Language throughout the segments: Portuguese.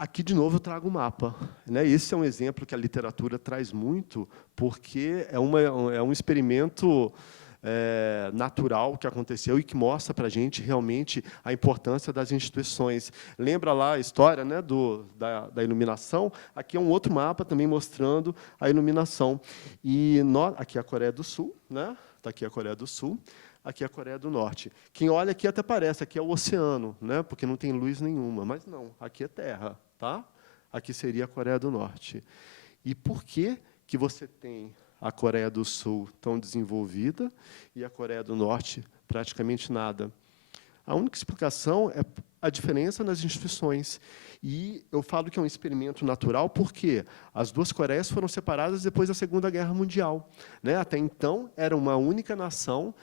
Aqui, de novo, eu trago um mapa, né? Esse é um exemplo que a literatura traz muito, porque é um experimento natural que aconteceu e que mostra para a gente realmente a importância das instituições. Lembra lá a história, né, da iluminação? Aqui é um outro mapa também mostrando a iluminação. E aqui é a Coreia do Sul, né? Está aqui a Coreia do Sul. Aqui é a Coreia do Norte. Quem olha aqui até parece, aqui é o oceano, né? Porque não tem luz nenhuma. Mas não, aqui é terra. Tá? Aqui seria a Coreia do Norte. E por que você tem a Coreia do Sul tão desenvolvida e a Coreia do Norte praticamente nada? A única explicação é a diferença nas instituições. E eu falo que é um experimento natural porque as duas Coreias foram separadas depois da Segunda Guerra Mundial, né? Até então, era uma única nação,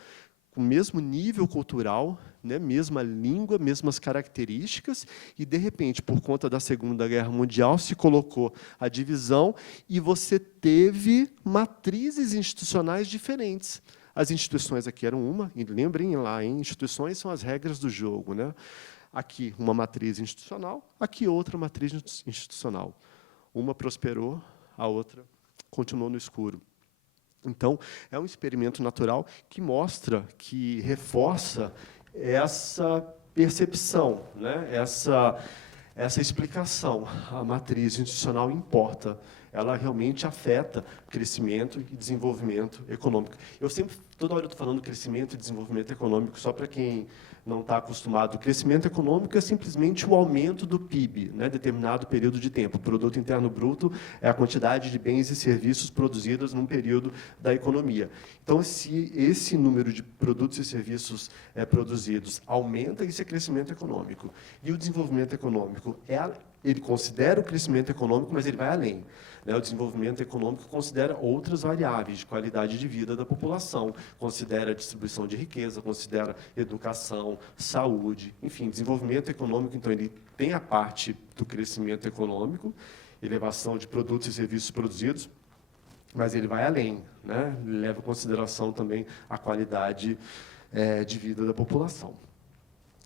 com o mesmo nível cultural, né, mesma língua, mesmas características, e, de repente, por conta da Segunda Guerra Mundial, se colocou a divisão e você teve matrizes institucionais diferentes. As instituições aqui eram uma, e lembrem lá, hein, instituições são as regras do jogo, né? Aqui, uma matriz institucional, aqui outra matriz institucional. Uma prosperou, a outra continuou no escuro. Então, é um experimento natural que mostra, que reforça essa percepção, né? essa explicação. A matriz institucional importa, ela realmente afeta crescimento e desenvolvimento econômico. Eu sempre, toda hora, estou falando crescimento e desenvolvimento econômico, só para quem não está acostumado. O crescimento econômico é simplesmente o aumento do PIB, né, determinado período de tempo. O Produto Interno Bruto é a quantidade de bens e serviços produzidos num período da economia. Então, se esse número de produtos e serviços produzidos aumenta, isso é crescimento econômico. E o desenvolvimento econômico, ele considera o crescimento econômico, mas ele vai além. O desenvolvimento econômico considera outras variáveis de qualidade de vida da população, considera a distribuição de riqueza, considera educação, saúde, enfim, desenvolvimento econômico, então, ele tem a parte do crescimento econômico, elevação de produtos e serviços produzidos, mas ele vai além, né? Ele leva em consideração também a qualidade de vida da população.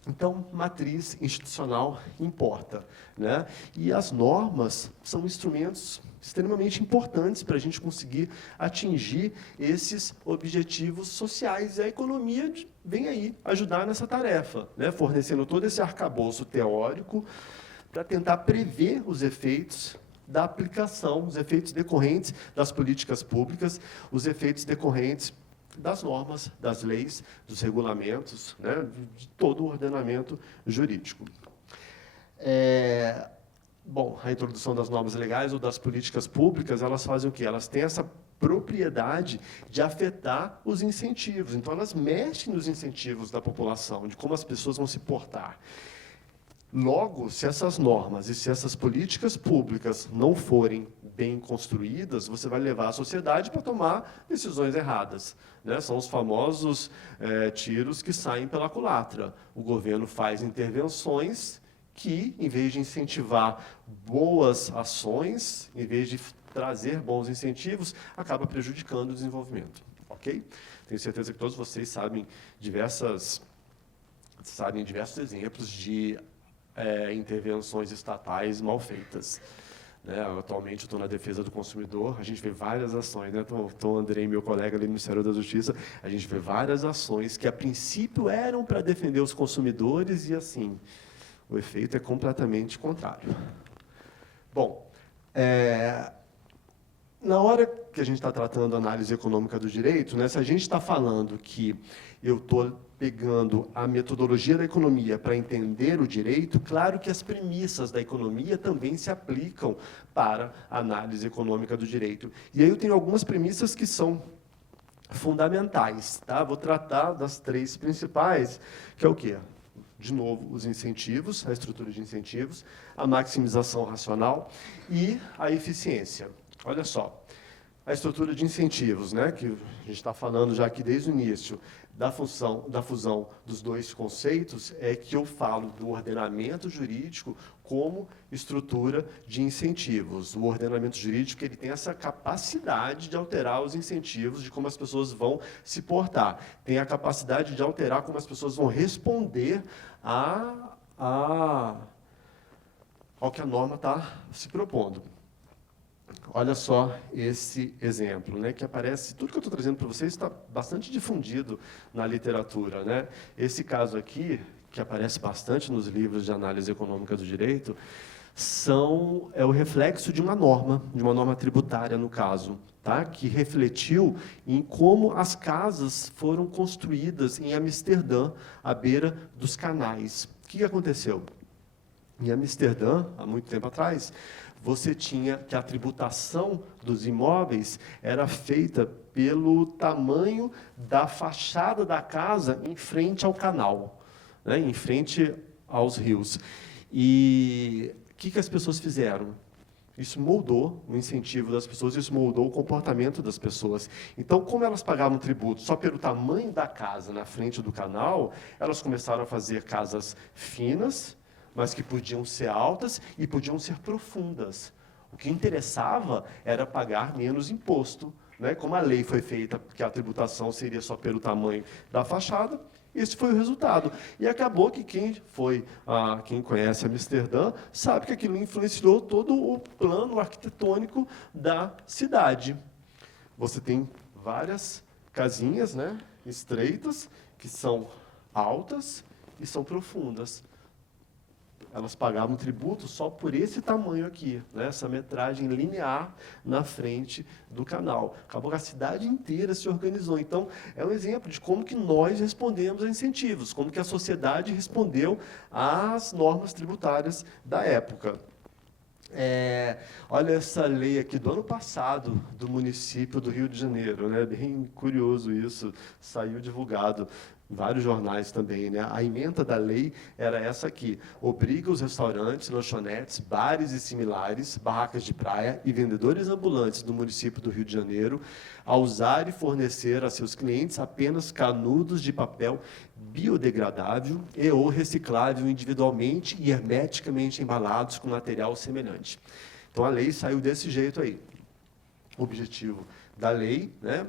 Então, matriz institucional importa, né? E as normas são instrumentos extremamente importantes para a gente conseguir atingir esses objetivos sociais. E a economia vem aí ajudar nessa tarefa, né? Fornecendo todo esse arcabouço teórico para tentar prever os efeitos da aplicação, os efeitos decorrentes das políticas públicas, os efeitos decorrentes das normas, das leis, dos regulamentos, né, de todo o ordenamento jurídico. Bom, a introdução das normas legais ou das políticas públicas, elas fazem o quê? Elas têm essa propriedade de afetar os incentivos. Então, elas mexem nos incentivos da população, de como as pessoas vão se portar. Logo, se essas normas e se essas políticas públicas não forem bem construídas, você vai levar a sociedade para tomar decisões erradas, né? São os famosos tiros que saem pela culatra. O governo faz intervenções que, em vez de incentivar boas ações, em vez de trazer bons incentivos, acaba prejudicando o desenvolvimento. Ok? Tenho certeza que todos vocês sabem diversos exemplos de intervenções estatais mal feitas. Né? Atualmente, eu estou na defesa do consumidor, a gente vê várias ações, né? Então, o Andrei, meu colega ali no Ministério da Justiça, a gente vê várias ações que, a princípio, eram para defender os consumidores e, assim, o efeito é completamente contrário. Bom, na hora que a gente está tratando a análise econômica do direito, né, se a gente está falando que eu estou pegando a metodologia da economia para entender o direito, claro que as premissas da economia também se aplicam para a análise econômica do direito. E aí eu tenho algumas premissas que são fundamentais. Tá? Vou tratar das três principais, que é o quê? De novo, os incentivos, a estrutura de incentivos, a maximização racional e a eficiência. Olha só, a estrutura de incentivos, né, que a gente está falando já aqui desde o início, da fusão dos dois conceitos, é que eu falo do ordenamento jurídico como estrutura de incentivos. O ordenamento jurídico ele tem essa capacidade de alterar os incentivos, de como as pessoas vão se portar. Tem a capacidade de alterar como as pessoas vão responder ao que a norma está se propondo. Olha só esse exemplo, né, que aparece, tudo que eu estou trazendo para vocês está bastante difundido na literatura, né? Esse caso aqui, que aparece bastante nos livros de análise econômica do direito, é o reflexo de uma norma tributária, no caso, tá? Que refletiu em como as casas foram construídas em Amsterdã, à beira dos canais. O que aconteceu? Em Amsterdã, há muito tempo atrás, você tinha que a tributação dos imóveis era feita pelo tamanho da fachada da casa em frente ao canal, né, em frente aos rios. E o que as pessoas fizeram? Isso moldou o incentivo das pessoas, isso moldou o comportamento das pessoas. Então, como elas pagavam tributo só pelo tamanho da casa na frente do canal, elas começaram a fazer casas finas, mas que podiam ser altas e podiam ser profundas. O que interessava era pagar menos imposto, né? Como a lei foi feita, que a tributação seria só pelo tamanho da fachada, esse foi o resultado. E acabou que quem conhece Amsterdã sabe que aquilo influenciou todo o plano arquitetônico da cidade. Você tem várias casinhas, né, estreitas, que são altas e são profundas. Elas pagavam tributo só por esse tamanho aqui, né? Essa metragem linear na frente do canal. Acabou que a cidade inteira se organizou. Então, é um exemplo de como que nós respondemos a incentivos, como que a sociedade respondeu às normas tributárias da época. Olha essa lei aqui do ano passado, do município do Rio de Janeiro, né? Bem curioso isso, saiu divulgado. Vários jornais também, né? A ementa da lei era essa aqui: obriga os restaurantes, lanchonetes, bares e similares, barracas de praia e vendedores ambulantes do município do Rio de Janeiro a usar e fornecer a seus clientes apenas canudos de papel biodegradável e ou reciclável individualmente e hermeticamente embalados com material semelhante. Então, a lei saiu desse jeito aí. O objetivo da lei, né,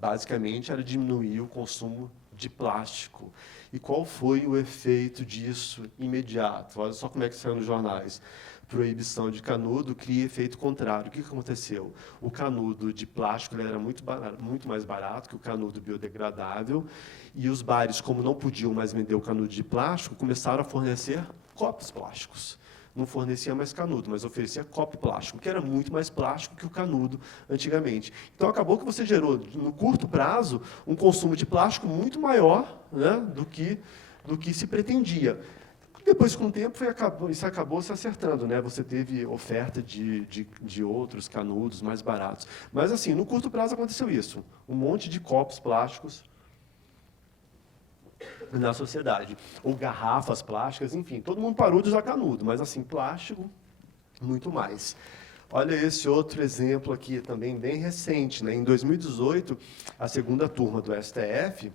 basicamente, era diminuir o consumo de plástico. E qual foi o efeito disso imediato? Olha só como é que saiu nos jornais. Proibição de canudo cria efeito contrário. O que aconteceu? O canudo de plástico ele era muito mais barato que o canudo biodegradável, e os bares, como não podiam mais vender o canudo de plástico, começaram a fornecer copos plásticos. Não fornecia mais canudo, mas oferecia copo plástico, que era muito mais plástico que o canudo antigamente. Então, acabou que você gerou, no curto prazo, um consumo de plástico muito maior, né, do que se pretendia. Depois, com o tempo, isso acabou se acertando, né? Você teve oferta de outros canudos mais baratos. Mas, assim, no curto prazo aconteceu isso. Um monte de copos plásticos na sociedade, ou garrafas plásticas, enfim, todo mundo parou de usar canudo, mas assim, plástico, muito mais. Olha esse outro exemplo aqui, também bem recente, né? Em 2018, a segunda turma do STF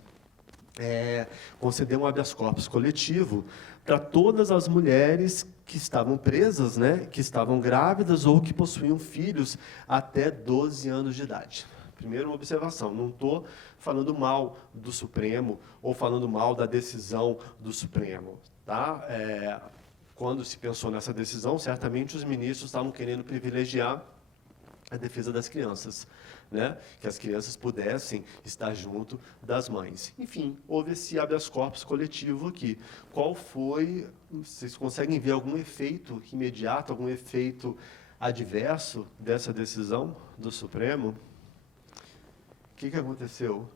concedeu um habeas corpus coletivo para todas as mulheres que estavam presas, né? Que estavam grávidas ou que possuíam filhos até 12 anos de idade. Primeiro, uma observação, não estou falando mal do Supremo ou falando mal da decisão do Supremo. Tá? Quando se pensou nessa decisão, certamente os ministros estavam querendo privilegiar a defesa das crianças, né? Que as crianças pudessem estar junto das mães. Enfim, houve esse habeas corpus coletivo aqui. Qual foi, vocês conseguem ver algum efeito imediato, algum efeito adverso dessa decisão do Supremo? O que aconteceu?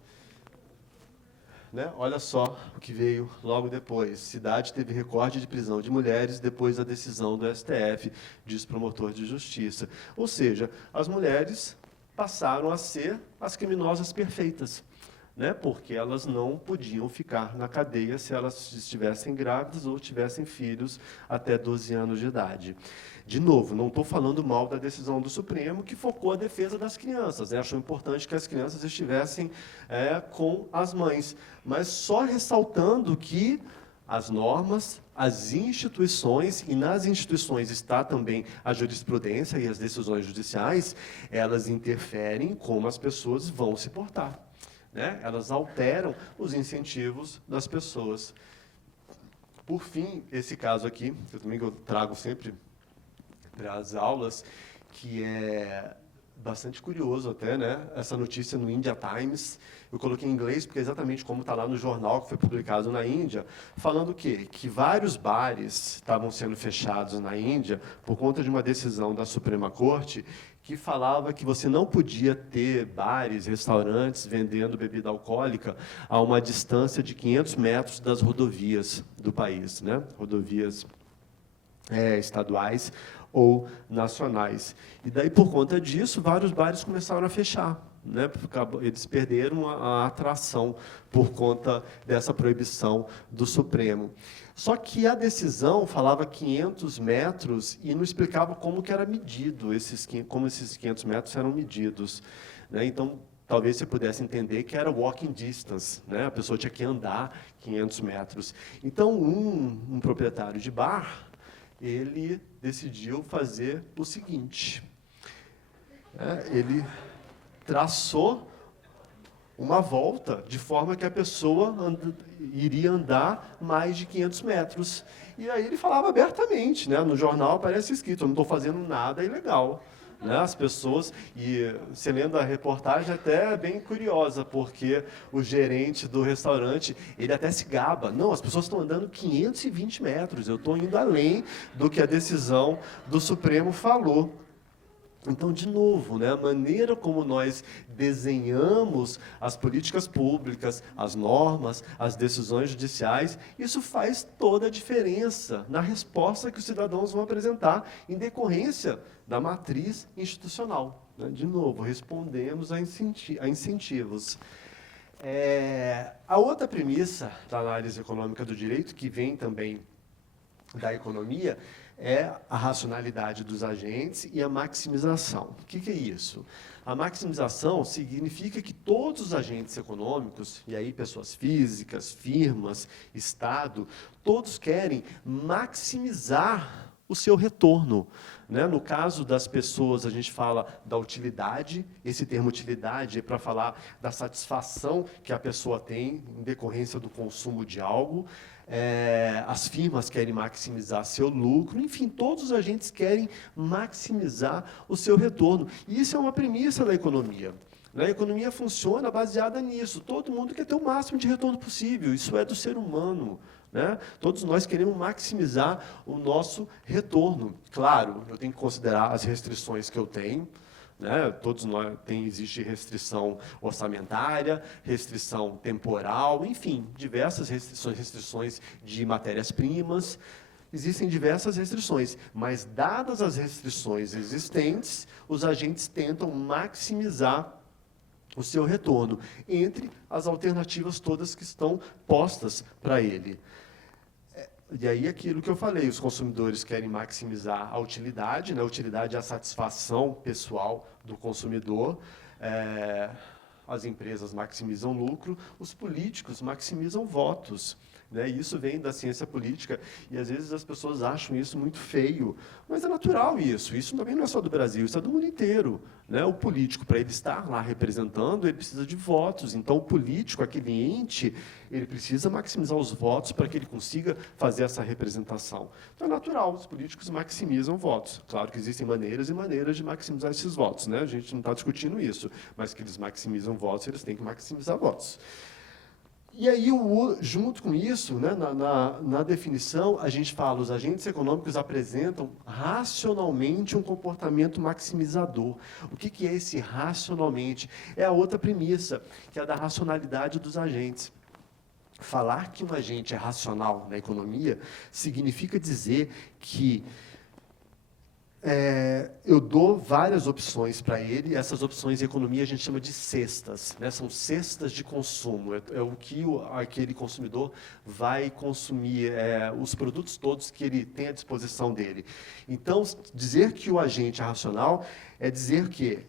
Né? Olha só o que veio logo depois. Cidade teve recorde de prisão de mulheres depois da decisão do STF, diz promotor de justiça. Ou seja, as mulheres passaram a ser as criminosas perfeitas, né? Porque elas não podiam ficar na cadeia se elas estivessem grávidas ou tivessem filhos até 12 anos de idade. De novo, não estou falando mal da decisão do Supremo, que focou a defesa das crianças, né? Achou importante que as crianças estivessem com as mães, mas só ressaltando que as normas, as instituições, e nas instituições está também a jurisprudência e as decisões judiciais, elas interferem como as pessoas vão se portar, né? Elas alteram os incentivos das pessoas. Por fim, esse caso aqui, que eu também trago sempre para as aulas, que é bastante curioso até, né? Essa notícia no India Times. Eu coloquei em inglês porque é exatamente como está lá no jornal que foi publicado na Índia, falando o quê? Que vários bares estavam sendo fechados na Índia por conta de uma decisão da Suprema Corte que falava que você não podia ter bares, restaurantes vendendo bebida alcoólica a uma distância de 500 metros das rodovias do país, né? Rodovias estaduais ou nacionais. E daí, por conta disso, vários bares começaram a fechar, né? Eles perderam a atração por conta dessa proibição do Supremo. Só que a decisão falava 500 metros e não explicava como que era medido, como esses 500 metros eram medidos, né? Então, talvez você pudesse entender que era walking distance, né? A pessoa tinha que andar 500 metros. Então, um proprietário de bar, ele decidiu fazer o seguinte, ele traçou uma volta de forma que a pessoa iria andar mais de 500 metros. E aí ele falava abertamente, né? No jornal aparece escrito, eu não estou fazendo nada ilegal. Né, as pessoas, e você lendo a reportagem até é bem curiosa, porque o gerente do restaurante, ele até se gaba, não, as pessoas estão andando 520 metros, eu estou indo além do que a decisão do Supremo falou. Então, de novo, né, a maneira como nós desenhamos as políticas públicas, as normas, as decisões judiciais, isso faz toda a diferença na resposta que os cidadãos vão apresentar em decorrência da matriz institucional. Né? De novo, respondemos a incentivos. A outra premissa da análise econômica do direito, que vem também da economia, é a racionalidade dos agentes e a maximização. O que é isso? A maximização significa que todos os agentes econômicos, e aí pessoas físicas, firmas, Estado, todos querem maximizar o seu retorno. Né? No caso das pessoas, a gente fala da utilidade, esse termo utilidade é para falar da satisfação que a pessoa tem em decorrência do consumo de algo. As firmas querem maximizar seu lucro, enfim, todos os agentes querem maximizar o seu retorno. E isso é uma premissa da economia. A economia funciona baseada nisso. Todo mundo quer ter o máximo de retorno possível. Isso é do ser humano. Né? Todos nós queremos maximizar o nosso retorno. Claro, eu tenho que considerar as restrições que eu tenho. Né? Todos nós existe restrição orçamentária, restrição temporal, enfim, diversas restrições de matérias-primas. Existem diversas restrições, mas dadas as restrições existentes, os agentes tentam maximizar o seu retorno entre as alternativas todas que estão postas para ele. E aí, aquilo que eu falei, os consumidores querem maximizar a utilidade, né? A utilidade é a satisfação pessoal do consumidor, as empresas maximizam lucro, os políticos maximizam votos. Né? Isso vem da ciência política, e às vezes as pessoas acham isso muito feio, mas é natural isso. Isso também não é só do Brasil, isso é do mundo inteiro. Né? O político, para ele estar lá representando, ele precisa de votos. Então, o político, aquele ente, ele precisa maximizar os votos para que ele consiga fazer essa representação. Então, é natural, os políticos maximizam votos. Claro que existem maneiras e maneiras de maximizar esses votos. Né? A gente não está discutindo isso, mas que eles maximizam votos, eles têm que maximizar votos. E aí, junto com isso, né, na definição, a gente fala, os agentes econômicos apresentam racionalmente um comportamento maximizador. O que é esse racionalmente? É a outra premissa, que é a da racionalidade dos agentes. Falar que um agente é racional na economia significa dizer que eu dou várias opções para ele, e essas opções em economia a gente chama de cestas, né? São cestas de consumo, é o que aquele consumidor vai consumir, os produtos todos que ele tem à disposição dele. Então, dizer que o agente é racional é dizer que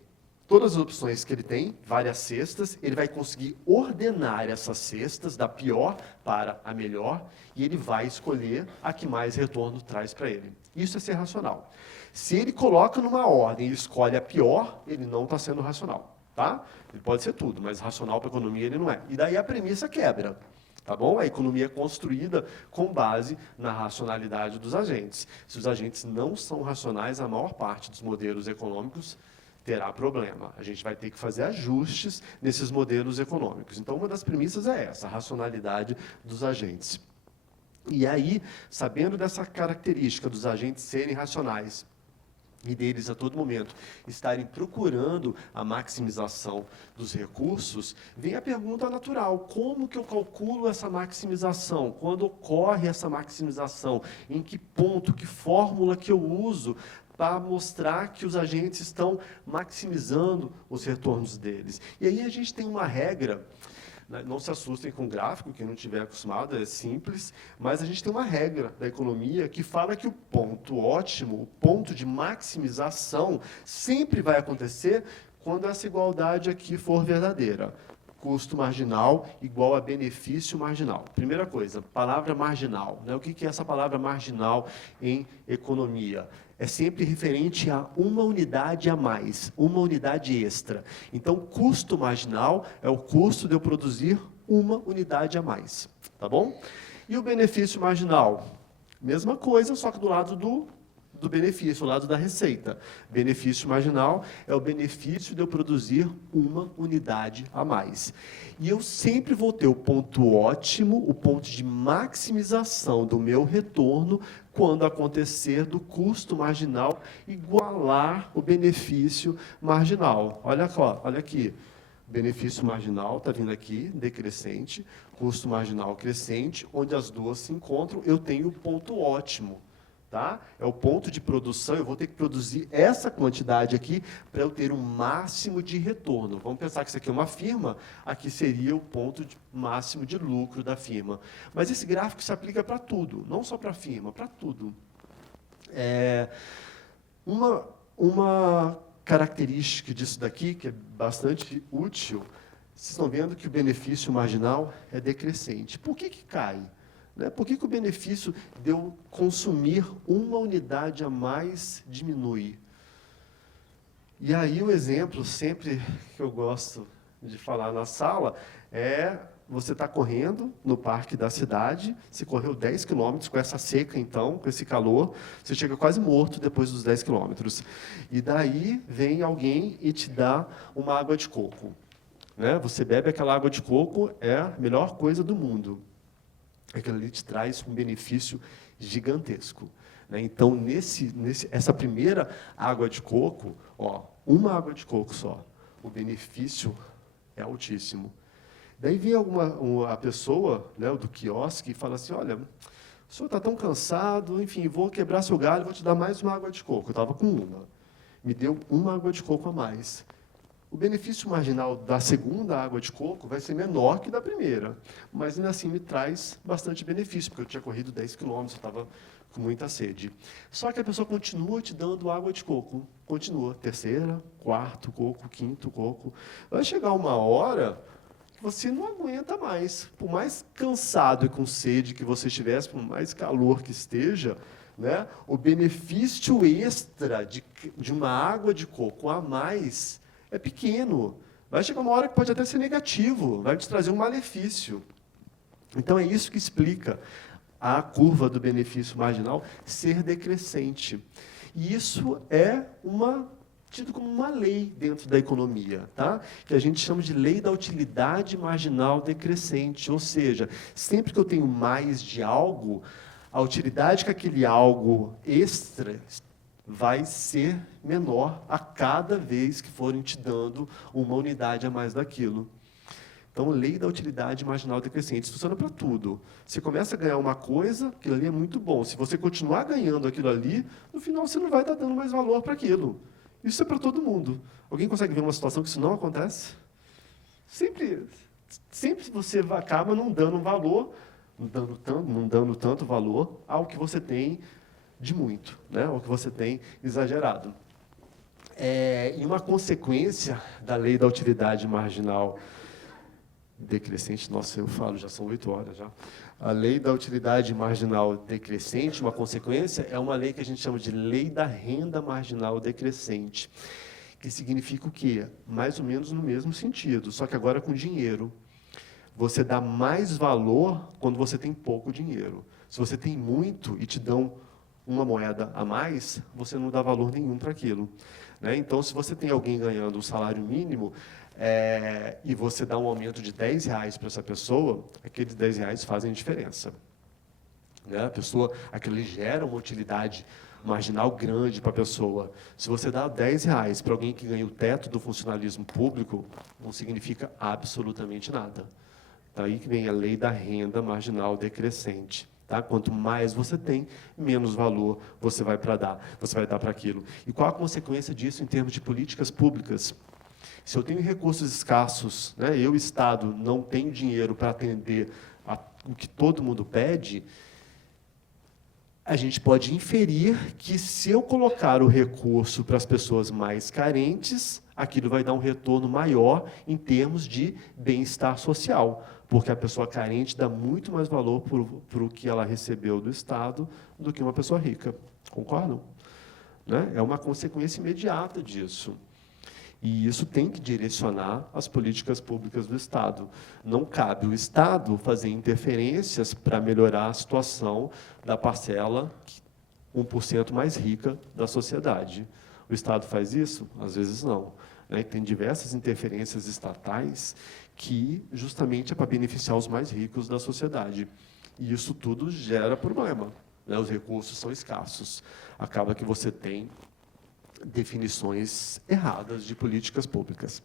todas as opções que ele tem, várias cestas, ele vai conseguir ordenar essas cestas da pior para a melhor, e ele vai escolher a que mais retorno traz para ele. Isso é ser racional. Se ele coloca numa ordem e escolhe a pior, ele não está sendo racional. Tá? Ele pode ser tudo, mas racional para a economia ele não é. E daí a premissa quebra. Tá bom? A economia é construída com base na racionalidade dos agentes. Se os agentes não são racionais, a maior parte dos modelos econômicos terá problema. A gente vai ter que fazer ajustes nesses modelos econômicos. Então, uma das premissas é essa, a racionalidade dos agentes. E aí, sabendo dessa característica dos agentes serem racionais, e deles a todo momento estarem procurando a maximização dos recursos, vem a pergunta natural: como que eu calculo essa maximização? Quando ocorre essa maximização? Em que ponto, que fórmula que eu uso para mostrar que os agentes estão maximizando os retornos deles? E aí a gente tem uma regra. Não se assustem com o gráfico, quem não estiver acostumado, é simples, mas a gente tem uma regra da economia que fala que o ponto ótimo, o ponto de maximização, sempre vai acontecer quando essa igualdade aqui for verdadeira. Custo marginal igual a benefício marginal. Primeira coisa, palavra marginal. Né? O que é essa palavra marginal em economia? É sempre referente a uma unidade a mais, uma unidade extra. Então, custo marginal é o custo de eu produzir uma unidade a mais. Tá bom? E o benefício marginal? Mesma coisa, só que do lado do benefício, do lado da receita. Benefício marginal é o benefício de eu produzir uma unidade a mais. E eu sempre vou ter o ponto ótimo, o ponto de maximização do meu retorno, quando acontecer do custo marginal igualar o benefício marginal. Olha aqui. Benefício marginal está vindo aqui, decrescente, custo marginal crescente, onde as duas se encontram, eu tenho o ponto ótimo. Tá? É o ponto de produção, eu vou ter que produzir essa quantidade aqui para eu ter um máximo de retorno. Vamos pensar que isso aqui é uma firma, aqui seria o ponto máximo de lucro da firma. Mas esse gráfico se aplica para tudo, não só para a firma, para tudo. Uma característica disso daqui, que é bastante útil, vocês estão vendo que o benefício marginal é decrescente. Por que cai? Por que o benefício de eu consumir uma unidade a mais diminui? E aí o exemplo sempre que eu gosto de falar na sala é: você está correndo no parque da cidade, você correu 10 quilômetros com essa seca, então, com esse calor, você chega quase morto depois dos 10 quilômetros. E daí vem alguém e te dá uma água de coco. Você bebe aquela água de coco, é a melhor coisa do mundo. Aquilo ali te traz um benefício gigantesco. Então, essa primeira água de coco, uma água de coco só, o benefício é altíssimo. Daí vem a pessoa do quiosque e fala assim: olha, o senhor está tão cansado, enfim, vou quebrar seu galho, vou te dar mais uma água de coco. Eu estava com uma. Me deu uma água de coco a mais. O benefício marginal da segunda água de coco vai ser menor que da primeira, mas ainda assim me traz bastante benefício, porque eu tinha corrido 10 quilômetros, eu estava com muita sede. Só que a pessoa continua te dando água de coco, continua, terceira, quarto coco, quinto coco. Vai chegar uma hora que você não aguenta mais, por mais cansado e com sede que você estivesse, por mais calor que esteja, o benefício extra de uma água de coco a mais é pequeno. Vai chegar uma hora que pode até ser negativo, vai te trazer um malefício. Então, é isso que explica a curva do benefício marginal ser decrescente. E isso é tido como uma lei dentro da economia, tá? Que a gente chama de lei da utilidade marginal decrescente. Ou seja, sempre que eu tenho mais de algo, a utilidade que aquele algo extra vai ser menor a cada vez que forem te dando uma unidade a mais daquilo. Então, lei da utilidade marginal decrescente, isso funciona para tudo. Você começa a ganhar uma coisa, aquilo ali é muito bom. Se você continuar ganhando aquilo ali, no final você não vai estar dando mais valor para aquilo. Isso é para todo mundo. Alguém consegue ver uma situação que isso não acontece? Sempre você acaba não dando valor, não dando tanto valor ao que você tem de muito, ao que você tem exagerado. E uma consequência da lei da utilidade marginal decrescente, nossa, eu falo, já são 8 horas já. A lei da utilidade marginal decrescente, uma consequência, é uma lei que a gente chama de lei da renda marginal decrescente, que significa o quê? Mais ou menos no mesmo sentido, só que agora com dinheiro. você dá mais valor quando você tem pouco dinheiro. Se você tem muito e te dão uma moeda a mais, você não dá valor nenhum para aquilo. Né? Então, se você tem alguém ganhando um salário mínimo e você dá um aumento de R$10 para essa pessoa, aqueles R$10 fazem diferença. Né? A pessoa, aquilo gera uma utilidade marginal grande para a pessoa. Se você dá R$10 para alguém que ganha o teto do funcionalismo público, não significa absolutamente nada. Daí que vem a lei da renda marginal decrescente. Tá? Quanto mais você tem, menos valor você vai dar para aquilo. E qual a consequência disso em termos de políticas públicas? Se eu tenho recursos escassos, né, eu, Estado, não tenho dinheiro para atender o que todo mundo pede, a gente pode inferir que, se eu colocar o recurso para as pessoas mais carentes, aquilo vai dar um retorno maior em termos de bem-estar social, porque a pessoa carente dá muito mais valor para o que ela recebeu do Estado do que uma pessoa rica. Concordam? Né? É uma consequência imediata disso. E isso tem que direcionar as políticas públicas do Estado. Não cabe o Estado fazer interferências para melhorar a situação da parcela 1% mais rica da sociedade. O Estado faz isso? Às vezes não. Né? Tem diversas interferências estatais que justamente é para beneficiar os mais ricos da sociedade. E isso tudo gera problema. Né? Os recursos são escassos. Acaba que você tem definições erradas de políticas públicas.